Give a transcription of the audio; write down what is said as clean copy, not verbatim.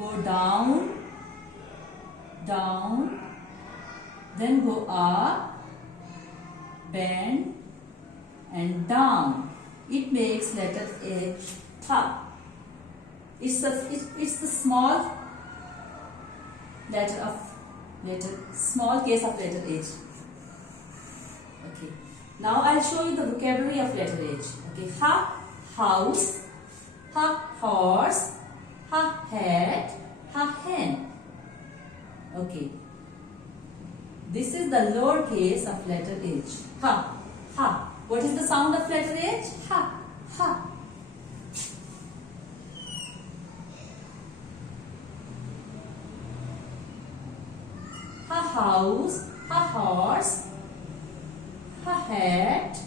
Go down, down, then go up, bend and down. It makes letter H, ha. It's the small small case of letter H. Okay. Now I'll show you the vocabulary of letter H. Okay. Ha, house. Ha, horse. Ha, hat. Ha, hen. Okay. This is the lower case of letter H. Ha, ha. What is the sound of letter H? Ha, ha. Ha, house. Ha, horse. Ha, hat.